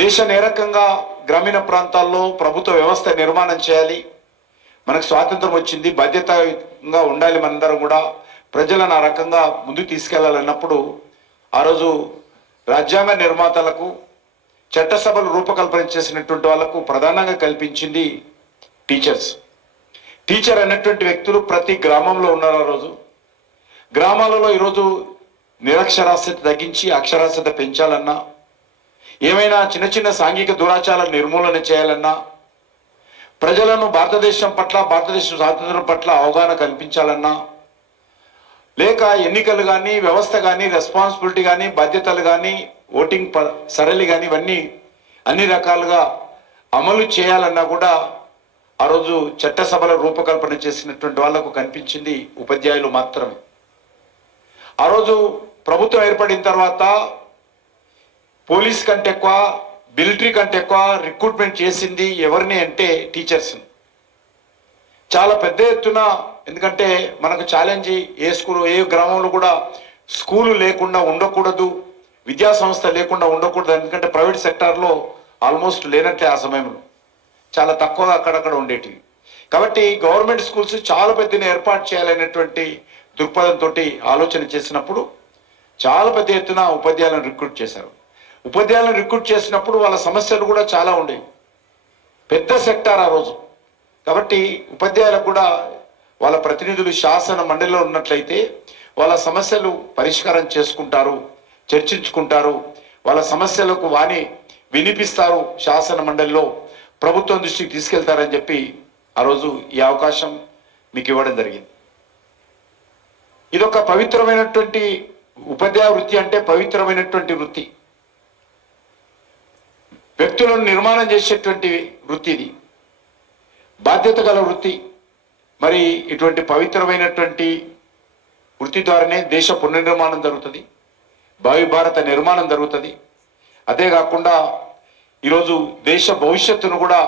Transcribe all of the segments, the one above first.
దేశాన్ని ఏ రకంగా గ్రామీణ ప్రాంతాల్లో ప్రభుత్వ వ్యవస్థ నిర్మాణం చేయాలి, మనకు స్వాతంత్రం వచ్చింది, బాధ్యతగా ఉండాలి, మనందరం కూడా ప్రజలను ఆ రకంగా ముందుకు తీసుకెళ్లాలన్నప్పుడు ఆ రోజు రాజ్యాంగ నిర్మాతలకు, చట్టసభలు రూపకల్పన చేసినటువంటి వాళ్లకు ప్రధానంగా కల్పించింది టీచర్స్. టీచర్ అనేటువంటి వ్యక్తులు ప్రతి గ్రామంలో ఉన్నారు. ఆ రోజు గ్రామాలలో ఈరోజు నిరక్షరాస్యత తగ్గించి అక్షరాస్యత పెంచాలన్నా, ఏమైనా చిన్న చిన్న సాంఘిక దురాచారాలను నిర్మూలన చేయాలన్నా, ప్రజలను భారతదేశం పట్ల, భారతదేశ స్వాతంత్రం పట్ల అవగాహన కల్పించాలన్నా, లేక ఎన్నికలు కానీ, వ్యవస్థ కానీ, రెస్పాన్సిబిలిటీ కానీ, బాధ్యతలు కానీ, ఓటింగ్ సరళి కానీ, ఇవన్నీ అన్ని రకాలుగా అమలు చేయాలన్నా కూడా ఆ రోజు చట్టసభల రూపకల్పన చేసినటువంటి వాళ్లకు కనిపించింది ఉపాధ్యాయులు మాత్రమే. ఆ రోజు ప్రభుత్వం ఏర్పడిన తర్వాత పోలీస్ కంటే ఎక్కువ, మిలిటరీ కంటే ఎక్కువ రిక్రూట్మెంట్ చేసింది ఎవరిని అంటే టీచర్స్. చాలా పెద్ద ఎత్తున, ఎందుకంటే మనకు ఛాలెంజ్ ఏ స్కూల్, ఏ గ్రామంలో కూడా స్కూలు లేకుండా ఉండకూడదు, విద్యా సంస్థ లేకుండా ఉండకూడదు. ఎందుకంటే ప్రైవేట్ సెక్టార్లో ఆల్మోస్ట్ లేనట్లే ఆ సమయంలో, చాలా తక్కువగా అక్కడక్కడ ఉండేటివి. కాబట్టి గవర్నమెంట్ స్కూల్స్ చాలా పెద్దగా ఏర్పాటు చేయాలనేటువంటి దృక్పథంతో ఆలోచన చేసినప్పుడు చాలా పెద్ద ఎత్తున ఉపాధ్యాయులను రిక్రూట్ చేశారు. ఉపాధ్యాయులను రిక్రూట్ చేసినప్పుడు వాళ్ళ సమస్యలు కూడా చాలా ఉండేవి, పెద్ద సెక్టార్ ఆ రోజు. కాబట్టి ఉపాధ్యాయులకు కూడా వాళ్ళ ప్రతినిధులు శాసన మండలిలో ఉన్నట్లయితే వాళ్ళ సమస్యలు పరిష్కారం చేసుకుంటారు, చర్చించుకుంటారు, వాళ్ళ సమస్యలకు వాణి వినిపిస్తారు, శాసన మండలిలో ప్రభుత్వం దృష్టికి తీసుకెళ్తారని చెప్పి ఆ రోజు ఈ అవకాశం మీకు ఇవ్వడం జరిగింది. ఇదొక పవిత్రమైనటువంటి ఉపాధ్యాయ వృత్తి, అంటే పవిత్రమైనటువంటి వృత్తి, వ్యక్తులను నిర్మాణం చేసేటువంటి వృత్తి, ఇది బాధ్యత గల వృత్తి. మరి ఇటువంటి పవిత్రమైనటువంటి వృత్తి ద్వారానే దేశ పునర్నిర్మాణం జరుగుతుంది, భావి భారత నిర్మాణం జరుగుతుంది. అదే కాకుండా ఈరోజు దేశ భవిష్యత్తును కూడా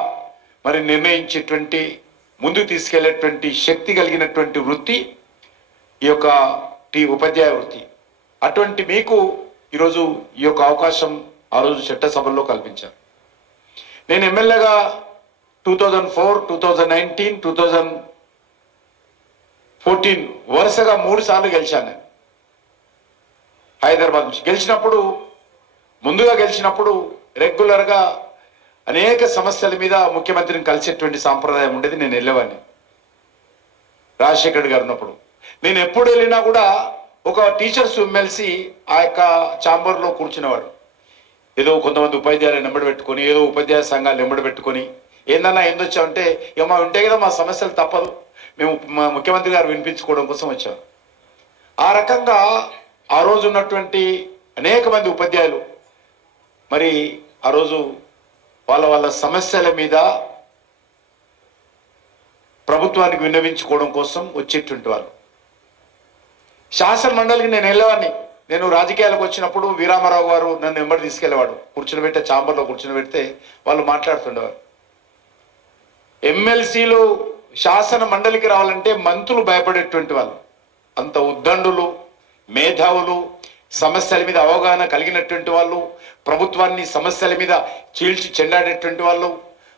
మరి నిర్ణయించేటువంటి, ముందుకు తీసుకెళ్లేటువంటి శక్తి కలిగినటువంటి వృత్తి ఈ యొక్క ఉపాధ్యాయ వృత్తి. అటువంటి మీకు ఈరోజు ఈ యొక్క అవకాశం ఆ రోజు చట్టసభల్లో కల్పించారు. నేను ఎమ్మెల్యేగా 2004, 2019, 2014 వరుసగా 3 సార్లు గెలిచాను. హైదరాబాద్ నుంచి ముందుగా గెలిచినప్పుడు రెగ్యులర్గా అనేక సమస్యల మీద ముఖ్యమంత్రిని కలిసేటువంటి సాంప్రదాయం ఉండేది. నేను వెళ్ళేవాడిని రాజశేఖర్ గారు ఉన్నప్పుడు. నేను ఎప్పుడు వెళ్ళినా కూడా ఒక టీచర్స్ ఎమ్మెల్సీ ఆ యొక్క ఛాంబర్లో కూర్చునేవాడు. ఏదో కొంతమంది ఉపాధ్యాయులను వెంబడి పెట్టుకొని, ఏదో ఉపాధ్యాయ సంఘాలు వెంబడి పెట్టుకొని, ఏందన్నా ఏందొచ్చామంటే ఇక మా ఉంటే కదా, మా సమస్యలు తప్పదు, మేము మా ముఖ్యమంత్రి గారు వినిపించుకోవడం కోసం వచ్చాం. ఆ రకంగా ఆ రోజు ఉన్నటువంటి అనేక మంది ఉపాధ్యాయులు మరి ఆ రోజు వాళ్ళ సమస్యల మీద ప్రభుత్వానికి విన్నవించుకోవడం కోసం వచ్చేటువంటి వాళ్ళు. శాసన మండలికి నేను వెళ్ళేవాడిని. నేను రాజకీయాలకు వచ్చినప్పుడు వీరామారావు గారు నన్ను వెంబడి తీసుకెళ్లేవాడు, కూర్చునిపెట్టే ఛాంబర్లో కూర్చునిపెడితే వాళ్ళు మాట్లాడుతుండేవారు. ఎమ్మెల్సీలు శాసన మండలికి రావాలంటే మంత్రులు భయపడేటువంటి వాళ్ళు, అంత ఉద్దండులు, మేధావులు, సమస్యల మీద అవగాహన కలిగినటువంటి వాళ్ళు, ప్రభుత్వాన్ని సమస్యల మీద చీల్చి చెండాడేటువంటి వాళ్ళు,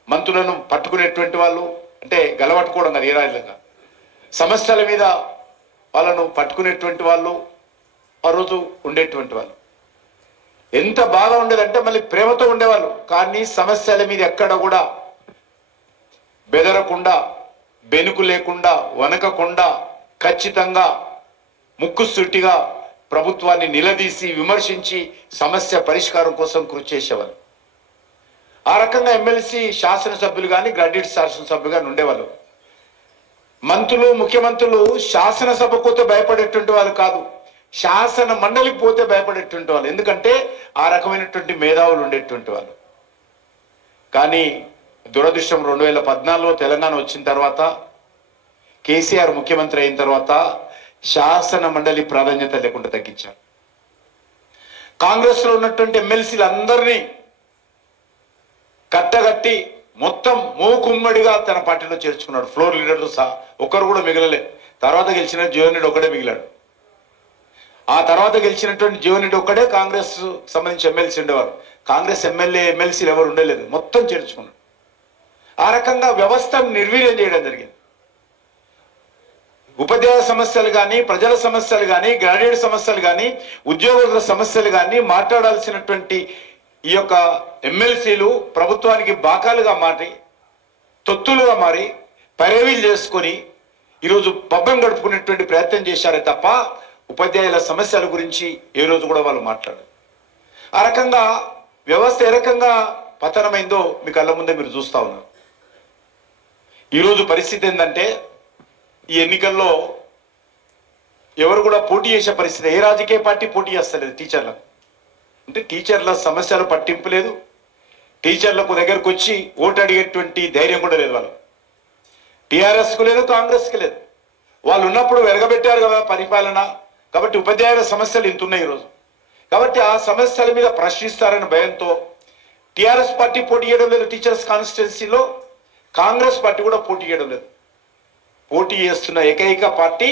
మంత్రులను పట్టుకునేటువంటి వాళ్ళు, అంటే గలవట్టుకోవడం కదా, ఏరాయిలుగా సమస్యల మీద వాళ్ళను పట్టుకునేటువంటి వాళ్ళు ఆ రోజు ఉండేటువంటి వాళ్ళు. ఎంత బాగా ఉండేదంటే మళ్ళీ ప్రేమతో ఉండేవాళ్ళు. కానీ సమస్యల మీద ఎక్కడ కూడా బెదరకుండా, బెనుకు లేకుండా, వనకకుండా ఖచ్చితంగా ముక్కుసూటిగా ప్రభుత్వాన్ని నిలదీసి విమర్శించి సమస్య పరిష్కారం కోసం కృషి చేసేవారు. ఆ రకంగా ఎమ్మెల్సీ శాసనసభ్యులు కానీ, గ్రాడ్యుయేట్ శాసనసభ్యులు కానీ ఉండేవాళ్ళు. మంత్రులు, ముఖ్యమంత్రులు శాసనసభకు పోతే భయపడేటువంటి వాళ్ళు కాదు, శాసన మండలికి పోతే భయపడేటువంటి వాళ్ళు. ఎందుకంటే ఆ రకమైనటువంటి మేధావులు ఉండేటువంటి వాళ్ళు. కానీ దురదృష్టం 2014లో తెలంగాణ వచ్చిన తర్వాత, కేసీఆర్ ముఖ్యమంత్రి అయిన తర్వాత శాసన మండలి ప్రాధాన్యత లేకుండా తగ్గించారు. కాంగ్రెస్ లో ఉన్నటువంటి ఎమ్మెల్సీలు అందరినీ కట్టగట్టి మొత్తం మూకుమ్మడిగా తన పార్టీలో చేర్చుకున్నాడు, ఫ్లోర్ లీడర్లు సహా. ఒక్కరు కూడా మిగలలే. తర్వాత గెలిచిన జీవన్ రెడ్డి ఒక్కడే మిగిలాడు. ఆ తర్వాత గెలిచినటువంటి జీవన్ రెడ్డి ఒక్కడే కాంగ్రెస్ సంబంధించి ఎమ్మెల్సీ ఉండేవారు. కాంగ్రెస్ ఎమ్మెల్యే ఎమ్మెల్సీలు ఎవరు ఉండలేదు, మొత్తం చేర్చుకున్నారు. ఆ రకంగా వ్యవస్థను నిర్వీర్యం చేయడం జరిగింది. ఉపాధ్యాయ సమస్యలు కానీ, ప్రజల సమస్యలు కానీ, గ్రాడ్యుయేట్ సమస్యలు కానీ, ఉద్యోగుల సమస్యలు కానీ మాట్లాడాల్సినటువంటి ఈ యొక్క ఎమ్మెల్సీలు ప్రభుత్వానికి బాకాలుగా మారి, తొత్తులుగా మారి, పైరవీలు చేసుకొని ఈరోజు పబ్బం గడుపుకునేటువంటి ప్రయత్నం చేశారే తప్ప ఉపాధ్యాయుల సమస్యల గురించి ఏ రోజు కూడా వాళ్ళు మాట్లాడారు. ఆ రకంగా వ్యవస్థ ఏ రకంగా పతనమైందో మీ కళ్ళ ముందే మీరు చూస్తా ఉన్నారు. ఈరోజు పరిస్థితి ఏంటంటే ఈ ఎన్నికల్లో ఎవరు కూడా పోటీ చేసే పరిస్థితి, ఏ రాజకీయ పార్టీ పోటీ చేస్తలేదు టీచర్లకు. అంటే టీచర్ల సమస్యలు పట్టింపు లేదు, టీచర్లకు దగ్గరకు వచ్చి ఓటు అడిగేటువంటి ధైర్యం కూడా లేదు. వాళ్ళు టీఆర్ఎస్కు లేదు, కాంగ్రెస్కి లేదు. వాళ్ళు ఉన్నప్పుడు వెరగబెట్టారు కదా పరిపాలన, కాబట్టి ఉపాధ్యాయుల సమస్యలు ఇంతున్నాయి ఈరోజు. కాబట్టి ఆ సమస్యల మీద ప్రశ్నిస్తారనే భయంతో టీఆర్ఎస్ పార్టీ పోటీ చేయడం లేదు టీచర్స్ కాన్స్టిట్యున్సీలో, కాంగ్రెస్ పార్టీ కూడా పోటీ చేయడం లేదు. పోటీ చేస్తున్న ఏకైక పార్టీ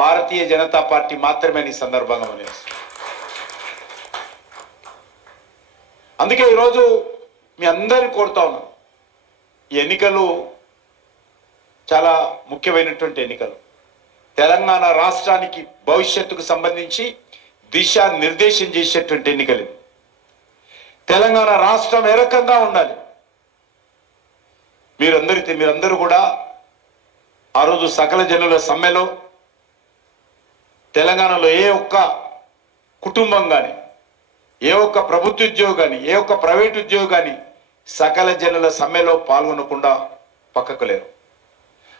భారతీయ జనతా పార్టీ మాత్రమే ఈ సందర్భంగా మనం. అందుకే ఈరోజు మీ అందరిని కోరుతా ఉన్నాం, ఈ ఎన్నికలు చాలా ముఖ్యమైనటువంటి ఎన్నికలు. తెలంగాణ రాష్ట్రానికి భవిష్యత్తుకు సంబంధించి దిశా నిర్దేశం చేసేటువంటి ఎన్నికలు. తెలంగాణ రాష్ట్రం ఏ రకంగా ఉండాలి, మీరందరూ కూడా ఆ రోజు సకల జనుల సమ్మెలో తెలంగాణలో ఏ ఒక్క కుటుంబం కానీ, ఏ ఒక్క ప్రభుత్వ ఉద్యోగి కానీ, ఏ ఒక్క ప్రైవేట్ ఉద్యోగి కానీ సకల జనుల సమ్మెలో పాల్గొనకుండా పక్కకు లేరు.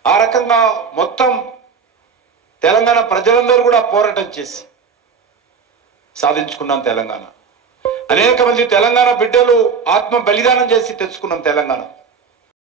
ఆ రకంగా మొత్తం తెలంగాణ ప్రజలందరూ కూడా పోరాటం చేసి సాధించుకున్నాం తెలంగాణ. అనేక మంది తెలంగాణ బిడ్డలు ఆత్మ బలిదానం చేసి తెచ్చుకున్నాం తెలంగాణ.